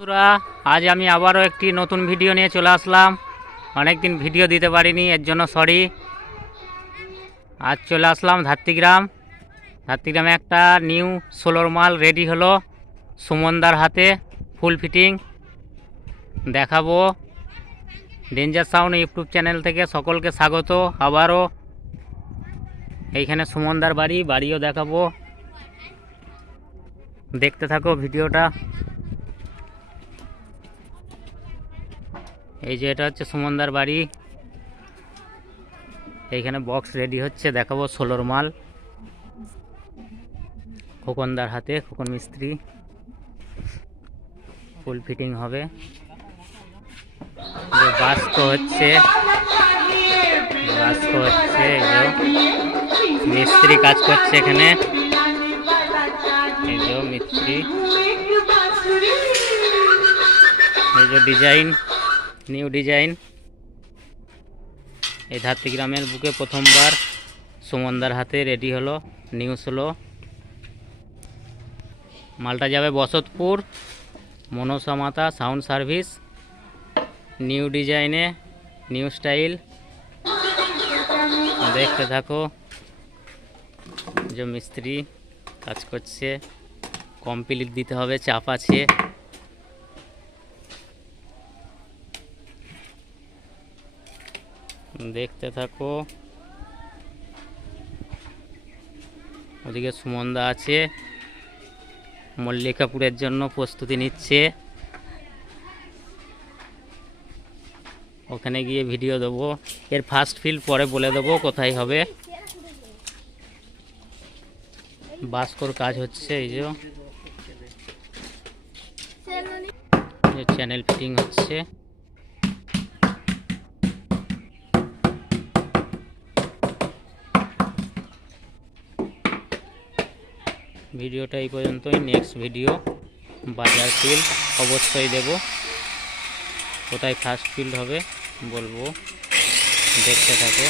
বন্ধুরা, আজ আমি আবারও একটি নতুন ভিডিও নিয়ে চলে আসলাম। অনেক দিন ভিডিও দিতে পারিনি, এর জন্য সরি আজ চলে আসলাম ধাত্রিগ্রাম। ধাত্রিগ্রামে একটা নিউ সোলোর মাল রেডি হলো, সুমনদার হাতে ফুল ফিটিং দেখাবো। ডেঞ্জার সাউন্ড ইউটিউব চ্যানেল থেকে সকলকে স্বাগত, আবারও। এইখানে সুমনদার বাড়ি, বাড়িও দেখাবো। দেখতে থাকো ভিডিওটা। এই যে এটা হচ্ছে সুমনদার বাড়ি। এইখানে বক্স রেডি হচ্ছে, দেখাবো ষোলোর মাল। খোকনদার হাতে, খোকন মিস্ত্রি। ফুল ফিটিং হবে। যে বাস্ক হচ্ছে বাস্ক হচ্ছে মিস্ত্রি কাজ করছে এখানে। এই যে মিস্ত্রি। এই যে ডিজাইন। নিউ ডিজাইন এই ধাত্রিগ্রামের বুকে প্রথমবার সুমনদার হাতে রেডি হলো নিউজ হলো মালটা যাবে Basatpur, Manasa Mata sound service new ডিজাইনে নিউ স্টাইল দেখতে থাকো, যে মিস্ত্রি কাজ করছে কমপ্লিট দিতে হবে, চাপ আছে। দেখতে থাকো। ওদিকে সুমনদা আছে। মল্লিকাপুরের জন্য প্রস্তুতি নিচ্ছে। ওখানে গিয়ে ভিডিও দেবো। এর ফার্স্ট ফিল পরে বলে দেবো কোথায় হবে। বাস্কর কাজ হচ্ছে এই যে। চ্যানেল ফিটিং হচ্ছে। ভিডিওটা এই পর্যন্তই। নেক্সট ভিডিও বাজার ফিল্ড অবশ্যই দেব। কোথায় ফার্স্ট ফিল্ড হবে বলব। দেখতে থাকো।